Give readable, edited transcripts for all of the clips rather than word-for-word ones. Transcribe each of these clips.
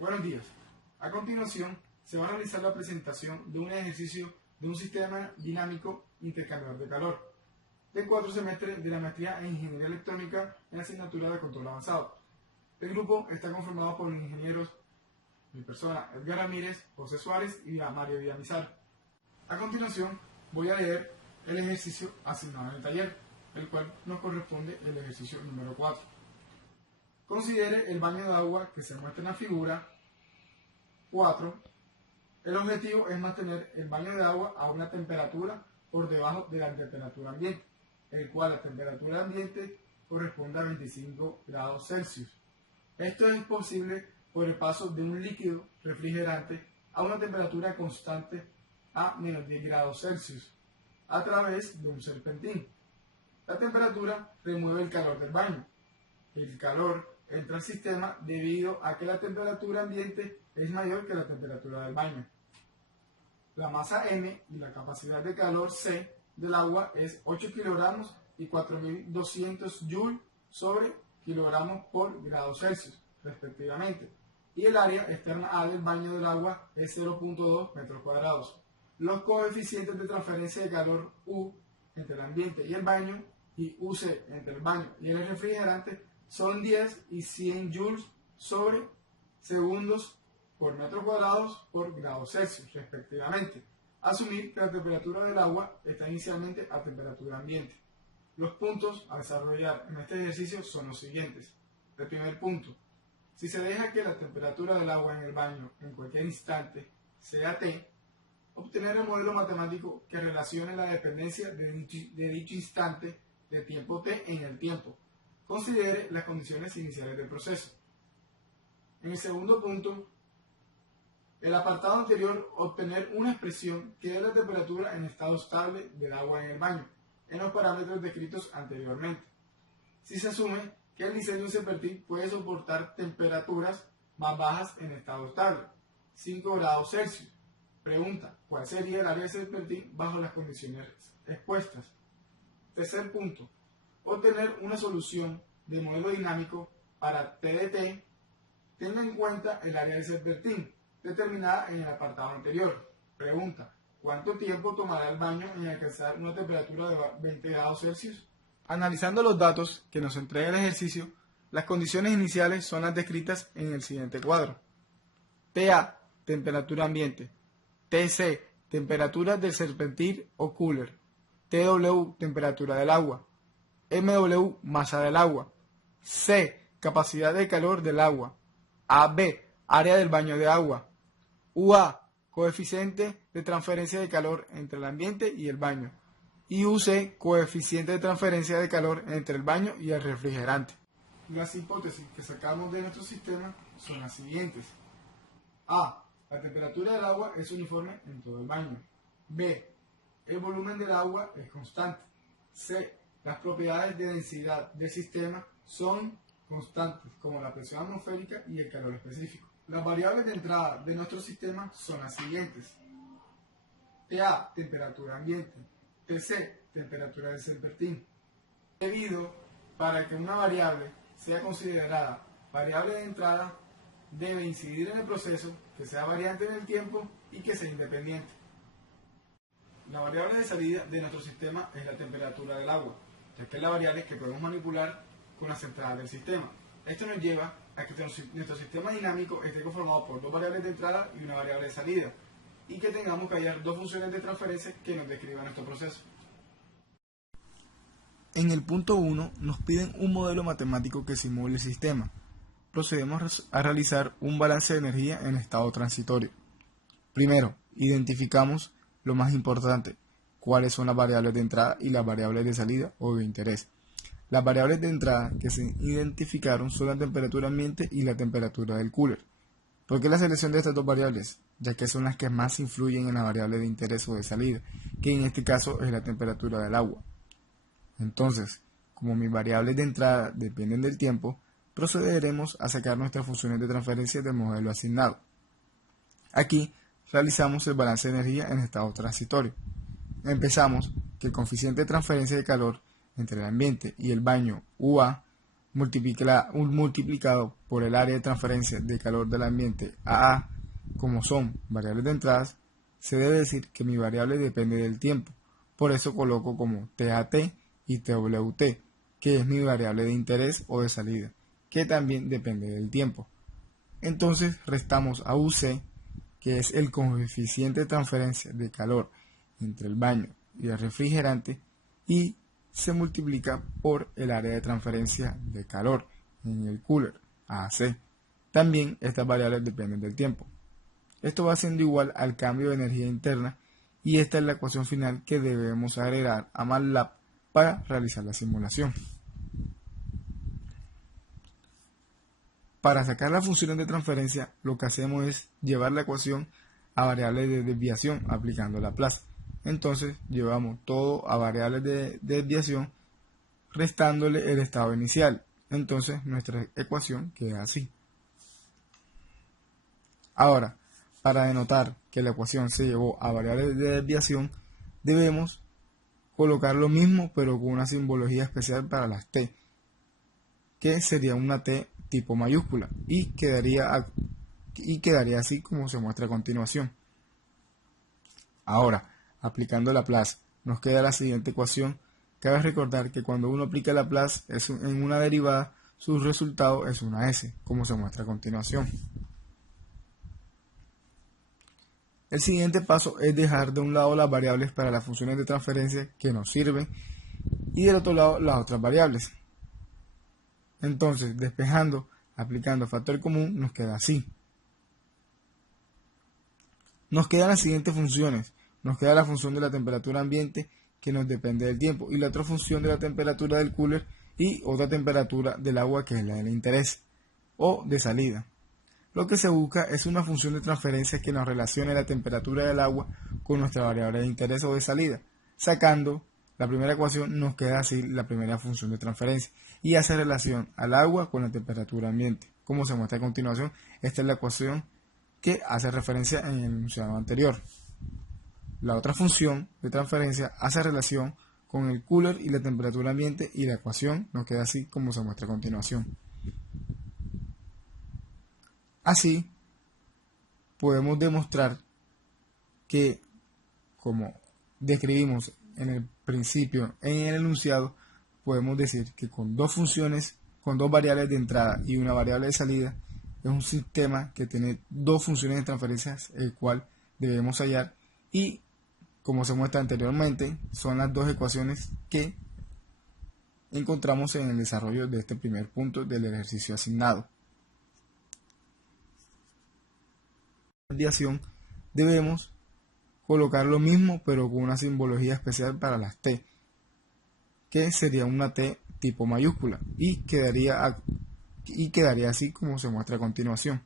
Buenos días. A continuación, se va a realizar la presentación de un ejercicio de un sistema dinámico intercambiador de calor de 4 semestres de la maestría en Ingeniería Electrónica en la asignatura de Control Avanzado. El grupo está conformado por los ingenieros, mi persona, Edgar Ramírez, José Suárez y Mario Villamizar. A continuación, voy a leer el ejercicio asignado en el taller, el cual nos corresponde el ejercicio número 4. Considere el baño de agua que se muestra en la figura 4. El objetivo es mantener el baño de agua a una temperatura por debajo de la temperatura ambiente, el cual la temperatura ambiente corresponde a 25 grados Celsius. Esto es posible por el paso de un líquido refrigerante a una temperatura constante a menos 10 grados Celsius a través de un serpentín. La temperatura remueve el calor del baño. El calor entra al sistema debido a que la temperatura ambiente es mayor que la temperatura del baño. La masa M y la capacidad de calor C del agua es 8 kilogramos y 4200 joules sobre kilogramos por grado Celsius, respectivamente. Y el área externa A del baño del agua es 0.2 metros cuadrados. Los coeficientes de transferencia de calor U entre el ambiente y el baño y UC entre el baño y el refrigerante son 10 y 100 joules sobre segundos por metros cuadrados por grado Celsius, respectivamente. Asumir que la temperatura del agua está inicialmente a temperatura ambiente. Los puntos a desarrollar en este ejercicio son los siguientes. El primer punto: si se deja que la temperatura del agua en el baño en cualquier instante sea T, obtener el modelo matemático que relacione la dependencia de dicho instante de tiempo T en el tiempo. Considere las condiciones iniciales del proceso. En el segundo punto, el apartado anterior, obtener una expresión que dé la temperatura en estado estable del agua en el baño, en los parámetros descritos anteriormente. Si se asume que el diseño de un serpentín puede soportar temperaturas más bajas en estado estable, 5 grados Celsius. Pregunta: ¿cuál sería el área del serpentín bajo las condiciones expuestas? Tercer punto: obtener una solución de modelo dinámico para T de T. Tenga en cuenta el área del serpentín, determinada en el apartado anterior. Pregunta: ¿cuánto tiempo tomará el baño en alcanzar una temperatura de 20 grados Celsius? Analizando los datos que nos entrega el ejercicio, las condiciones iniciales son las descritas en el siguiente cuadro. TA, temperatura ambiente. TC, temperatura del serpentín o cooler. TW, temperatura del agua. MW, masa del agua. C, capacidad de calor del agua. AB, área del baño de agua. UA, coeficiente de transferencia de calor entre el ambiente y el baño. Y UC, coeficiente de transferencia de calor entre el baño y el refrigerante. Las hipótesis que sacamos de nuestro sistema son las siguientes. A, la temperatura del agua es uniforme en todo el baño. B, el volumen del agua es constante. C, las propiedades de densidad del sistema son constantes, como la presión atmosférica y el calor específico. Las variables de entrada de nuestro sistema son las siguientes. TA, temperatura ambiente. TC, temperatura del serpentín. Debido para que una variable sea considerada variable de entrada, debe incidir en el proceso, que sea variante en el tiempo y que sea independiente. La variable de salida de nuestro sistema es la temperatura del agua, ya que es la variable que podemos manipular con las entradas del sistema. Esto nos lleva a que nuestro sistema dinámico esté conformado por dos variables de entrada y una variable de salida, y que tengamos que hallar dos funciones de transferencia que nos describan nuestro proceso. En el punto 1 nos piden un modelo matemático que simule el sistema. Procedemos a realizar un balance de energía en estado transitorio. Primero, identificamos lo más importante: cuáles son las variables de entrada y las variables de salida o de interés. Las variables de entrada que se identificaron son la temperatura ambiente y la temperatura del cooler. ¿Por qué la selección de estas dos variables? Ya que son las que más influyen en la variable de interés o de salida, que en este caso es la temperatura del agua. Entonces, como mis variables de entrada dependen del tiempo, procederemos a sacar nuestras funciones de transferencia del modelo asignado. Aquí realizamos el balance de energía en estado transitorio. Empezamos que el coeficiente de transferencia de calor entre el ambiente y el baño UA multiplicado por el área de transferencia de calor del ambiente AA, como son variables de entradas, se debe decir que mi variable depende del tiempo. Por eso coloco como TAT y TWT, que es mi variable de interés o de salida, que también depende del tiempo. Entonces restamos a UC, que es el coeficiente de transferencia de calor entre el baño y el refrigerante, y se multiplica por el área de transferencia de calor en el cooler, AC. También estas variables dependen del tiempo. Esto va siendo igual al cambio de energía interna, y esta es la ecuación final que debemos agregar a MATLAB para realizar la simulación. Para sacar las funciones de transferencia, lo que hacemos es llevar la ecuación a variables de desviación aplicando Laplace. Entonces llevamos todo a variables de desviación restándole el estado inicial. Entonces nuestra ecuación queda así. Ahora, para denotar que la ecuación se llevó a variables de desviación, debemos colocar lo mismo pero con una simbología especial para las t, que sería una t tipo mayúscula, y quedaría así como se muestra a continuación. Ahora, aplicando Laplace, nos queda la siguiente ecuación. Cabe recordar que cuando uno aplica Laplace en una derivada, su resultado es una S, como se muestra a continuación. El siguiente paso es dejar de un lado las variables para las funciones de transferencia que nos sirven y del otro lado las otras variables. Entonces, despejando, aplicando factor común, nos queda así. Nos quedan las siguientes funciones. Nos queda la función de la temperatura ambiente, que nos depende del tiempo, y la otra función de la temperatura del cooler y otra temperatura del agua, que es la del interés o de salida. Lo que se busca es una función de transferencia que nos relacione la temperatura del agua con nuestra variable de interés o de salida. Sacando la primera ecuación, nos queda así la primera función de transferencia y hace relación al agua con la temperatura ambiente. Como se muestra a continuación, esta es la ecuación que hace referencia en el enunciado anterior. La otra función de transferencia hace relación con el cooler y la temperatura ambiente, y la ecuación nos queda así como se muestra a continuación. Así, podemos demostrar que, como describimos en el principio en el enunciado, podemos decir que con dos funciones, con dos variables de entrada y una variable de salida, es un sistema que tiene dos funciones de transferencia, el cual debemos hallar, y como se muestra anteriormente, son las dos ecuaciones que encontramos en el desarrollo de este primer punto del ejercicio asignado. En desviación debemos colocar lo mismo pero con una simbología especial para las t, que sería una t tipo mayúscula, y quedaría así como se muestra a continuación.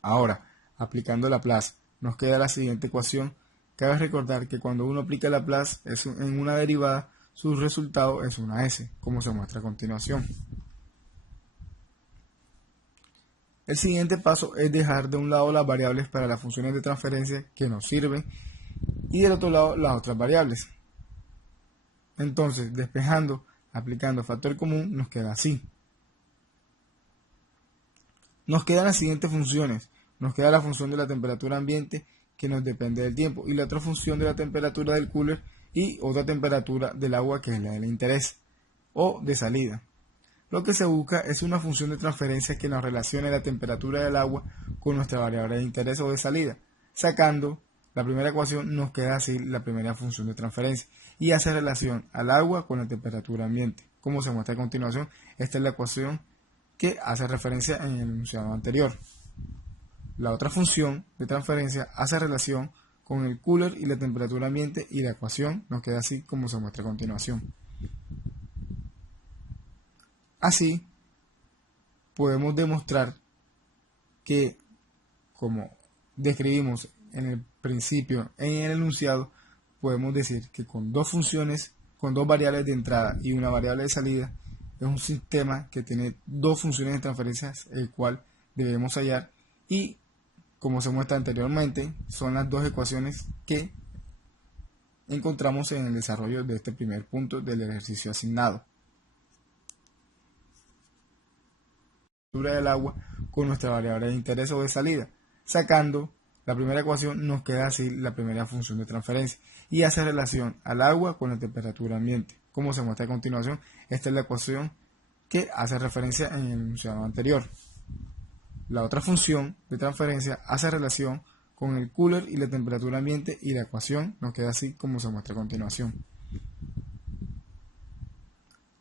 Ahora, aplicando Laplace, nos queda la siguiente ecuación. Cabe recordar que cuando uno aplica Laplace en una derivada, su resultado es una S, como se muestra a continuación. El siguiente paso es dejar de un lado las variables para las funciones de transferencia que nos sirven y del otro lado las otras variables. Entonces, despejando, aplicando factor común, nos queda así. Nos quedan las siguientes funciones. Nos queda la función de la temperatura ambiente, que nos depende del tiempo, y la otra función de la temperatura del cooler y otra temperatura del agua, que es la del interés o de salida. Lo que se busca es una función de transferencia que nos relacione la temperatura del agua con nuestra variable de interés o de salida. Sacando la primera ecuación, nos queda así la primera función de transferencia y hace relación al agua con la temperatura ambiente. Como se muestra a continuación, esta es la ecuación que hace referencia en el enunciado anterior. La otra función de transferencia hace relación con el cooler y la temperatura ambiente, y la ecuación nos queda así como se muestra a continuación. Así, podemos demostrar que, como describimos en el principio en el enunciado, podemos decir que con dos funciones, con dos variables de entrada y una variable de salida, es un sistema que tiene dos funciones de transferencia, el cual debemos hallar, y como se muestra anteriormente, son las dos ecuaciones que encontramos en el desarrollo de este primer punto del ejercicio asignado. temperatura del agua con nuestra variable de interés o de salida. Sacando la primera ecuación nos queda así la primera función de transferencia y hace relación al agua con la temperatura ambiente. Como se muestra a continuación, esta es la ecuación que hace referencia en el enunciado anterior. La otra función de transferencia hace relación con el cooler y la temperatura ambiente y la ecuación nos queda así como se muestra a continuación.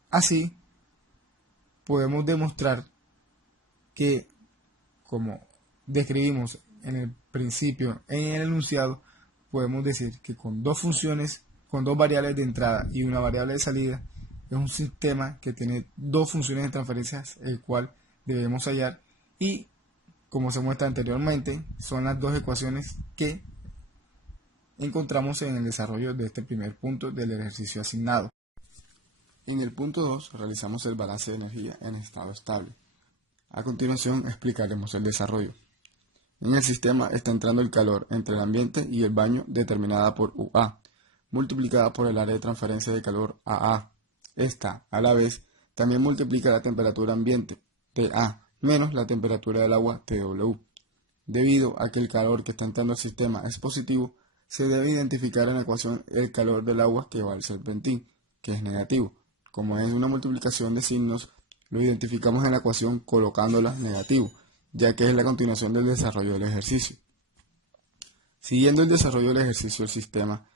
Así, podemos demostrar que, como describimos en el principio, en el enunciado, podemos decir que con dos funciones, con dos variables de entrada y una variable de salida, es un sistema que tiene dos funciones de transferencias, el cual debemos hallar y, como se muestra anteriormente, son las dos ecuaciones que encontramos en el desarrollo de este primer punto del ejercicio asignado. En el punto 2 realizamos el balance de energía en estado estable. A continuación explicaremos el desarrollo. En el sistema está entrando el calor entre el ambiente y el baño determinada por UA, multiplicada por el área de transferencia de calor AA. Esta, a la vez, también multiplica la temperatura ambiente, TA, menos la temperatura del agua, TW. Debido a que el calor que está entrando al sistema es positivo, se debe identificar en la ecuación el calor del agua que va al serpentín, que es negativo. Como es una multiplicación de signos, lo identificamos en la ecuación colocándola negativo, ya que es la continuación del desarrollo del ejercicio. Siguiendo el desarrollo del ejercicio del sistema,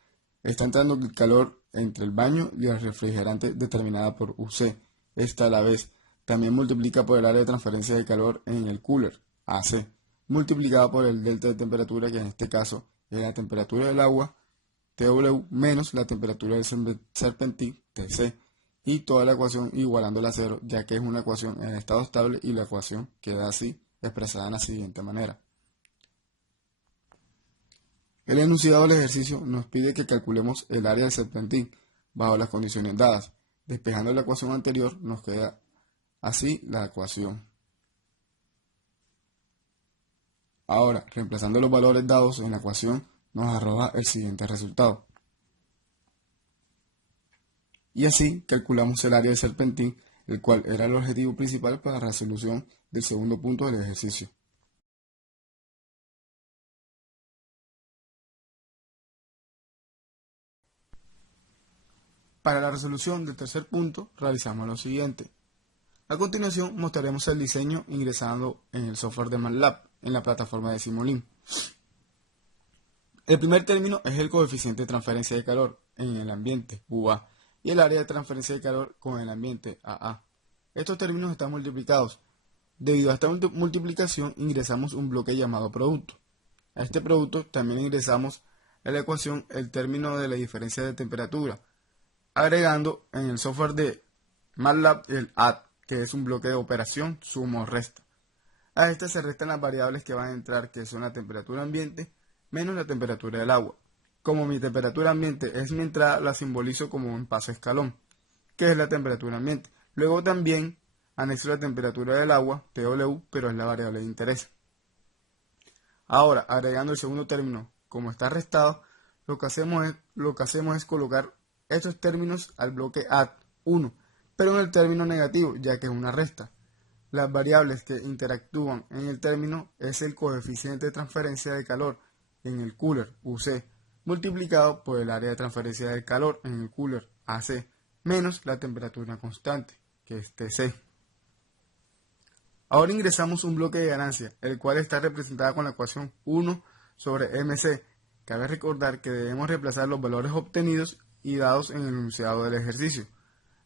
está entrando el calor entre el baño y el refrigerante determinada por UC. Esta a la vez también multiplica por el área de transferencia de calor en el cooler, AC, multiplicada por el delta de temperatura, que en este caso es la temperatura del agua, TW, menos la temperatura del serpentín, TC, y toda la ecuación igualándola a cero, ya que es una ecuación en estado estable y la ecuación queda así, expresada en la siguiente manera. El enunciado del ejercicio nos pide que calculemos el área del serpentín bajo las condiciones dadas. Despejando la ecuación anterior nos queda así la ecuación. Ahora, reemplazando los valores dados en la ecuación, nos arroja el siguiente resultado. Y así calculamos el área del serpentín, el cual era el objetivo principal para la resolución del segundo punto del ejercicio. Para la resolución del tercer punto, realizamos lo siguiente. A continuación, mostraremos el diseño ingresando en el software de MATLAB, en la plataforma de Simulink. El primer término es el coeficiente de transferencia de calor en el ambiente, UA, y el área de transferencia de calor con el ambiente, AA. Estos términos están multiplicados. Debido a esta multiplicación, ingresamos un bloque llamado producto. A este producto también ingresamos en la ecuación el término de la diferencia de temperatura, agregando en el software de MATLAB el add, que es un bloque de operación suma o resta. A este se restan las variables que van a entrar, que son la temperatura ambiente menos la temperatura del agua. Como mi temperatura ambiente es mi entrada, la simbolizo como un paso escalón, que es la temperatura ambiente. Luego también anexo la temperatura del agua, TW, pero es la variable de interés. Ahora, agregando el segundo término, como está restado, lo que hacemos es colocar estos términos al bloque add 1, pero en el término negativo, ya que es una resta. Las variables que interactúan en el término es el coeficiente de transferencia de calor en el cooler, UC, multiplicado por el área de transferencia de calor en el cooler, AC, menos la temperatura constante, que es TC. Ahora ingresamos un bloque de ganancia, el cual está representado con la ecuación 1 sobre MC. Cabe recordar que debemos reemplazar los valores obtenidos y dados en el enunciado del ejercicio.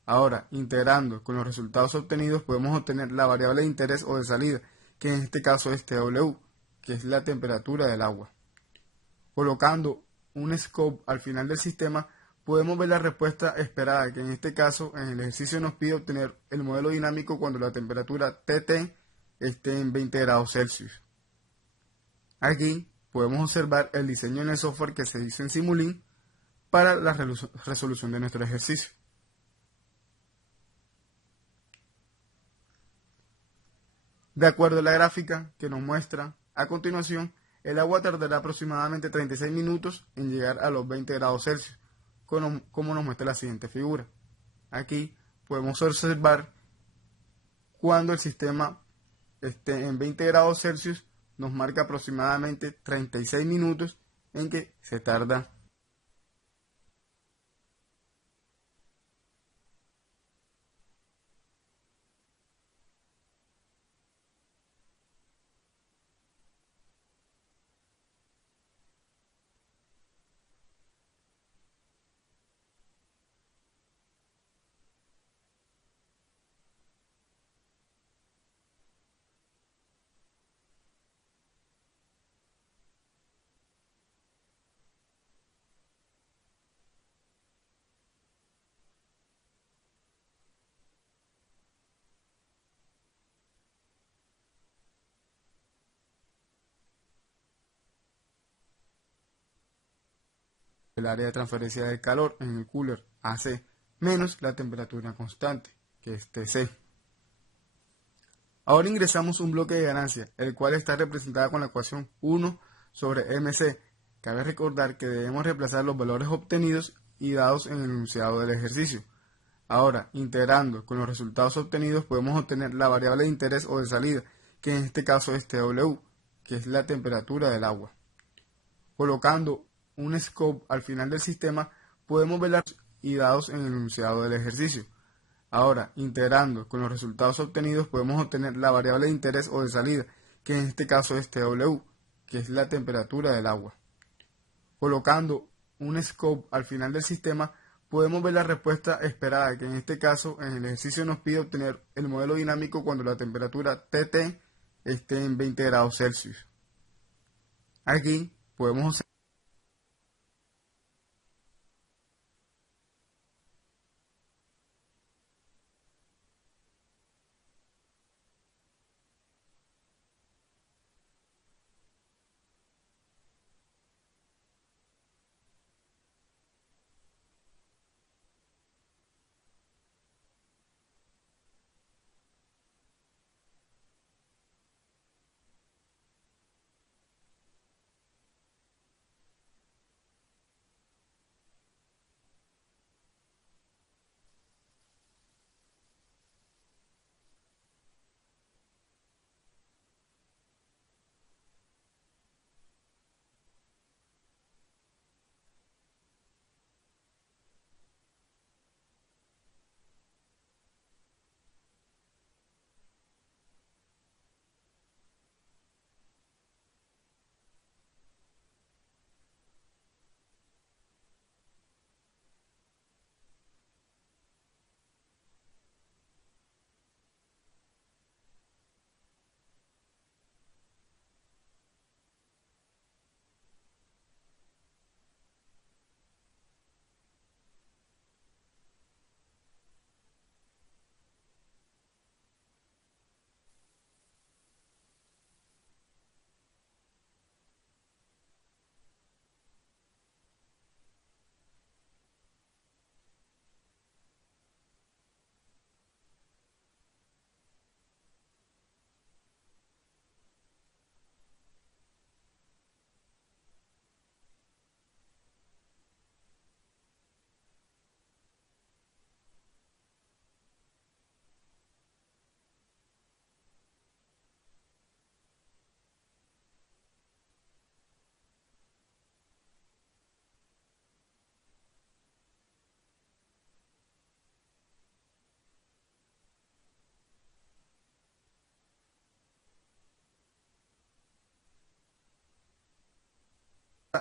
Ahora, integrando con los resultados obtenidos, podemos obtener la variable de interés o de salida, que en este caso es TW, que es la temperatura del agua. Colocando un scope al final del sistema, podemos ver la respuesta esperada, que en este caso en el ejercicio nos pide obtener el modelo dinámico cuando la temperatura TT esté en 20 grados Celsius. Aquí podemos observar el diseño en el software que se hizo en Simulink para la resolución de nuestro ejercicio. De acuerdo a la gráfica que nos muestra a continuación, el agua tardará aproximadamente 36 minutos en llegar a los 20 grados Celsius, como nos muestra la siguiente figura. Aquí podemos observar cuando el sistema en 20 grados Celsius nos marca aproximadamente 36 minutos en que se tarda. El área de transferencia de calor en el cooler AC menos la temperatura constante, que es TC. Ahora ingresamos un bloque de ganancia, el cual está representado con la ecuación 1 sobre MC. Cabe recordar que debemos reemplazar los valores obtenidos y dados en el enunciado del ejercicio. Ahora, integrando con los resultados obtenidos, podemos obtener la variable de interés o de salida, que en este caso es TW, que es la temperatura del agua. Colocando un scope al final del sistema, podemos ver las y dados en el enunciado del ejercicio. Ahora, integrando con los resultados obtenidos, podemos obtener la variable de interés o de salida, que en este caso es TW, que es la temperatura del agua. Colocando un scope al final del sistema, podemos ver la respuesta esperada, que en este caso en el ejercicio nos pide obtener el modelo dinámico cuando la temperatura TT esté en 20 grados Celsius. Aquí podemos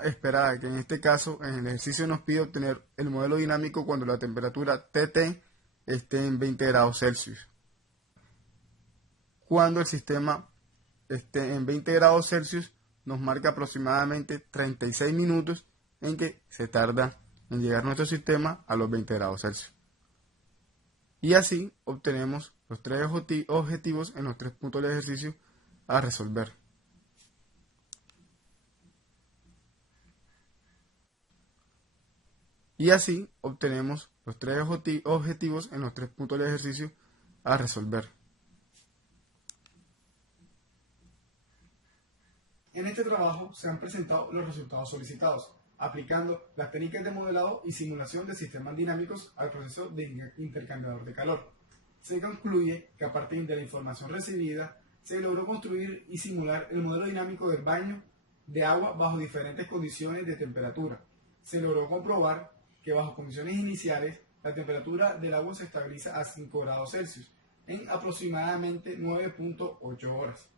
esperada, que en este caso en el ejercicio nos pide obtener el modelo dinámico cuando la temperatura TT esté en 20 grados Celsius. Cuando el sistema esté en 20 grados Celsius, nos marca aproximadamente 36 minutos en que se tarda en llegar nuestro sistema a los 20 grados Celsius. Y así obtenemos los tres objetivos en los tres puntos del ejercicio a resolver. Y así obtenemos los tres objetivos en los tres puntos del ejercicio a resolver. En este trabajo se han presentado los resultados solicitados, aplicando las técnicas de modelado y simulación de sistemas dinámicos al proceso de intercambiador de calor. Se concluye que a partir de la información recibida, se logró construir y simular el modelo dinámico del baño de agua bajo diferentes condiciones de temperatura. Se logró comprobar que bajo condiciones iniciales la temperatura del agua se estabiliza a 5 grados Celsius en aproximadamente 9.8 horas.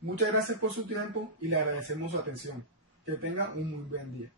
Muchas gracias por su tiempo y le agradecemos su atención. Que tenga un muy buen día.